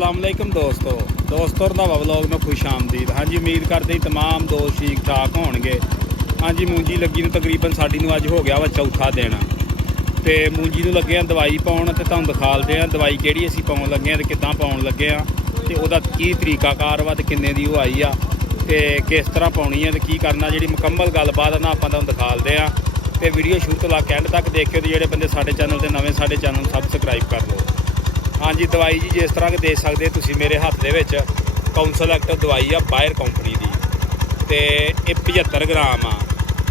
असलामुअलैकुम दोस्तों रंधावा व्लॉग में खुश आमदीद। हाँ जी, उम्मीद करते ही तमाम दोस्त ठीक ठाक होणगे। हाँ जी, मूंजी लगी नूं तकरीबन साडी नूं अज हो गया वा चौथा दिन ते मूंजी नूं लगे दवाई पाउण ते तुहानूं दिखालदे आ दवाई किहड़ी असीं पाउण लगे ते किद्दां पाउण लगे आ ते उहदा की तरीकाकार वा ते किन्ने दी ओह आई आ ते किस तरह पाउणी है ते की करना, जिहड़ी मुकम्मल गलबात ना आपां तुहानूं दिखालदे आ ते वीडियो शुरू तो ला के एंड तक देखियो ते जिहड़े बंदे साडे चैनल ते नवें साडे चैनल नूं सबसक्राइब कर लो। हाँ जी, दवाई जी जिस तरह के देख सकते तुसीं मेरे हत्थ दे विच काउंसल एक्ट दवाई आ बायर कंपनी दी ते ये 75 ग्राम आ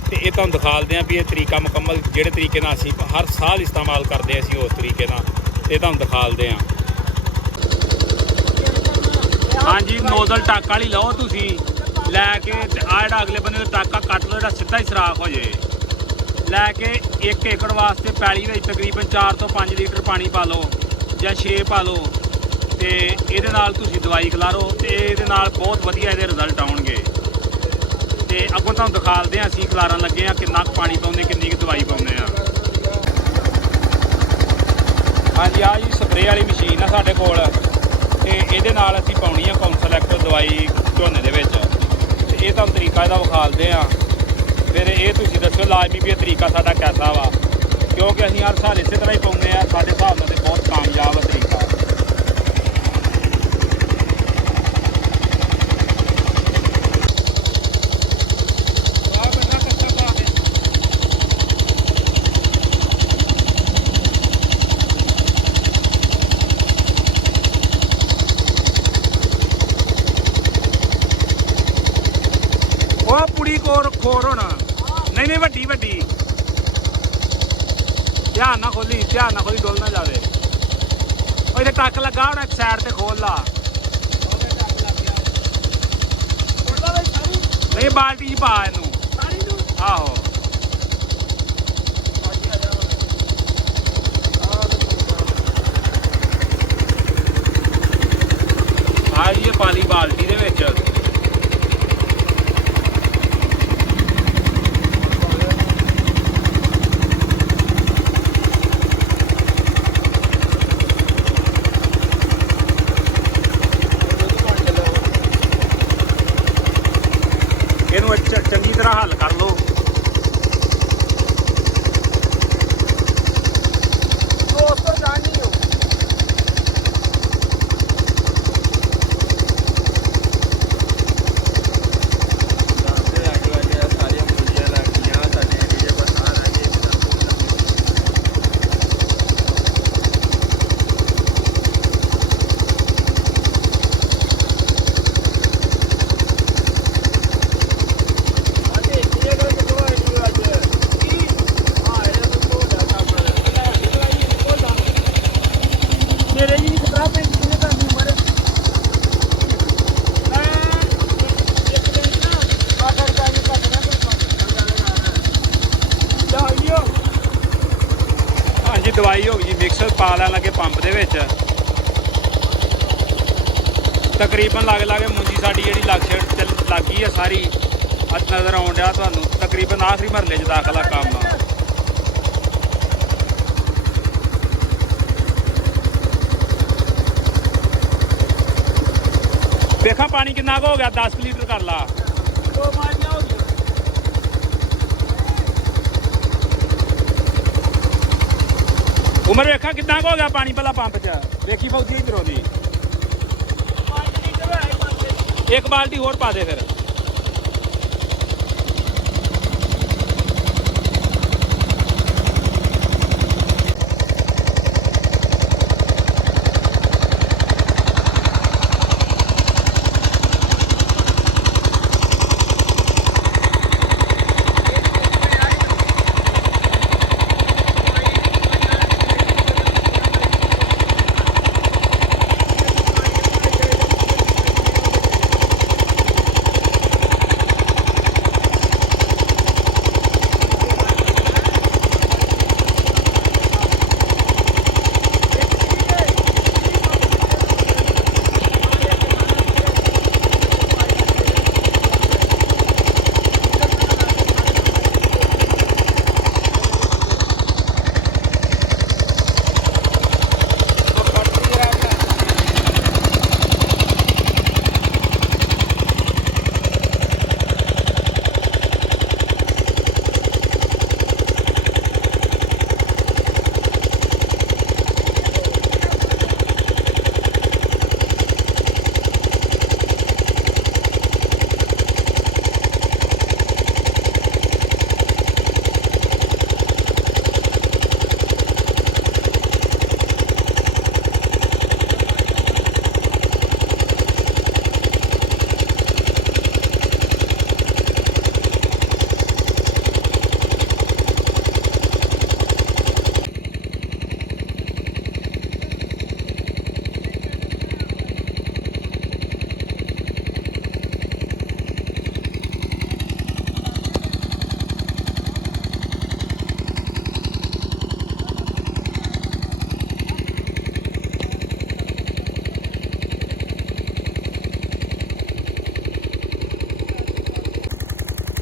ते ये तुहानूं दिखालदे आ भी ये तरीका मुकम्मल जिहड़े तरीके नाल असीं हर साल इस्तेमाल करदे असीं उस तरीके नाल ये तुहानूं दिखालदे आ। हाँ जी, नोजल टाका वाली लो तुसीं लैके आ जिहड़ा अगले बंदे दा टाका कट लो, जिहड़ा सीधा ही सराख हो जाए लैके 1 एकड़ वास्ते पैली विच तकरीबन 4 तो 5 लीटर पानी पा लो ਜਾਂ 6 ਪਾ ਲਓ ਤੇ ਇਹਦੇ ਨਾਲ ਤੁਸੀਂ ਦਵਾਈ ਖਿਲਾਰੋ ਤੇ ਇਹਦੇ ਨਾਲ ਬਹੁਤ ਵਧੀਆ ਇਹਦੇ ਰਿਜ਼ਲਟ ਆਉਣਗੇ। ਤੇ ਅੱਗੋਂ ਤੁਹਾਨੂੰ ਦਿਖਾਲਦੇ ਆ ਅਸੀਂ ਖਿਲਾਰਨ ਲੱਗੇ ਆ ਕਿੰਨਾ ਕੁ ਪਾਣੀ ਪਾਉਂਦੇ ਕਿੰਨੀ ਕੁ ਦਵਾਈ ਪਾਉਂਦੇ ਆ। ਹਾਂਜੀ, ਆ ਜੀ ਸਪਰੇਅ ਵਾਲੀ ਮਸ਼ੀਨ ਆ ਸਾਡੇ ਕੋਲ ਤੇ ਇਹਦੇ ਨਾਲ ਅਸੀਂ ਪਾਉਣੀ ਆ ਕਾਉਂਸਲ ਐਕਟ ਦਵਾਈ ਝੋਨੇ ਦੇ ਵਿੱਚ ਤੇ ਇਹ ਤੁਹਾਨੂੰ ਤਰੀਕਾ ਇਹਦਾ ਵਿਖਾਲਦੇ ਆ। ਫਿਰ ਇਹ ਤੁਸੀਂ ਦੱਸੋ ਲਾਜ਼ਮੀ ਵੀ ਇਹ ਤਰੀਕਾ ਸਾਡਾ ਕੈਸਾ ਵਾ, क्योंकि असीं हर साल इस तरह ही पाउने आ। साडे हिसाब नाल बहुत कामयाब है तरीका। वो पुड़ी खोर होना नहीं वड्डी वड्डी ध्यान ना खोली डोल ना जाए। और इधर टक लगा होना एक साइड से खोल ला नहीं बाल्टी पा इनू आहो। आ जी पाली बाल्टी दे विच ਇਹਨੂੰ ਚੰਗੀ ਤਰ੍ਹਾਂ ਹੱਲ ਕਰ ਲਓ। ਦੋਸਤੋ ਜਾਣੀ ਹੋ दवाई हो गई मिक्स पा लैंगे पंप दे विच तकरीबन लग मूंजी साडी जिहड़ी लग गई है सारी नज़र आउण डिया तुहानूं। तकरीबन आखिरी मरले च दाखला काम आ। देखा पानी कितना हो गया 10 लीटर कर ला। उमर वेखा कितना हो गया पानी भला पंप च वेखी फौजी इधरों दी एक बाल्टी होर पा दे फिर।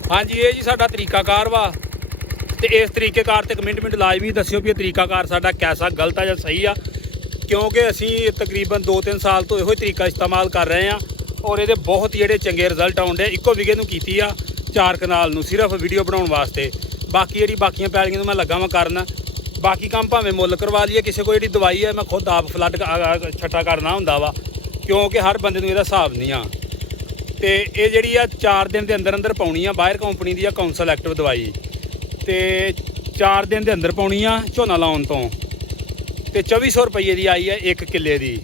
हाँ जी ये जी साडा तरीकाकार वा तो इस तरीकेकार ते कमेंट लाजमी दस्सिओ भी तरीकाकार साडा कैसा गलत है या सही आ क्योंकि असी तकरीबन 2-3 साल तो यो तरीका इस्तेमाल कर रहे हैं और ये बहुत ही जोड़े चंगे रिजल्ट आउंडे। इक्को विगे नूं कीती आ 4 कनाल नूं सिर्फ वीडियो बनाने वास्ते। बाकी जी बाकियां पैलियां मैं लगा वा करन बाकी काम भावें मुल करवा लीए किसी को जी दवाई है मैं खुद आप फ्लड छट्टा करना होंदा वा क्योंकि हर बंदे नूं इहदा हिसाब नहीं आ। तो ये जी 4 दिन के अंदर अंदर पाउनी आ बाहर कंपनी की काउंसल एक्टिव दवाई तो 4 दिन के अंदर पाउनी आ झोना लाउन तो 2400 रुपये की आई है 1 किले की।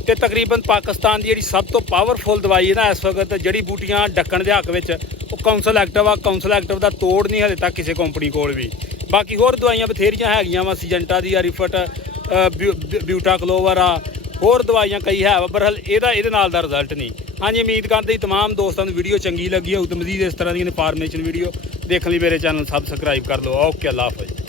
तो तकरीबन पाकिस्तान की जी सब तो पावरफुल दवाई है ना इस वक्त जड़ी बूटियां डकण के हक में वो काउंसल एक्टिव आ। काउंसल एक्टिव का तोड़ नहीं हले तक किसी कंपनी कोल भी। बाकी होर दवाइयां बथेरियां हैगियां वा सीजेंटा दी रिफट ब्यूटा क्लोवर आ होर दवाइयां कई है बरहल ये नाल दा रिजल्ट नहीं। हाँ जी उम्मीद करते तमाम दोस्तों को वीडियो चंगी लगी हो तो मजीद इस तरह की इनफॉर्मेशन वीडियो देखने लिए मेरे चैनल सबसक्राइब कर लो। ओके अल्लाह हाफ़िज़।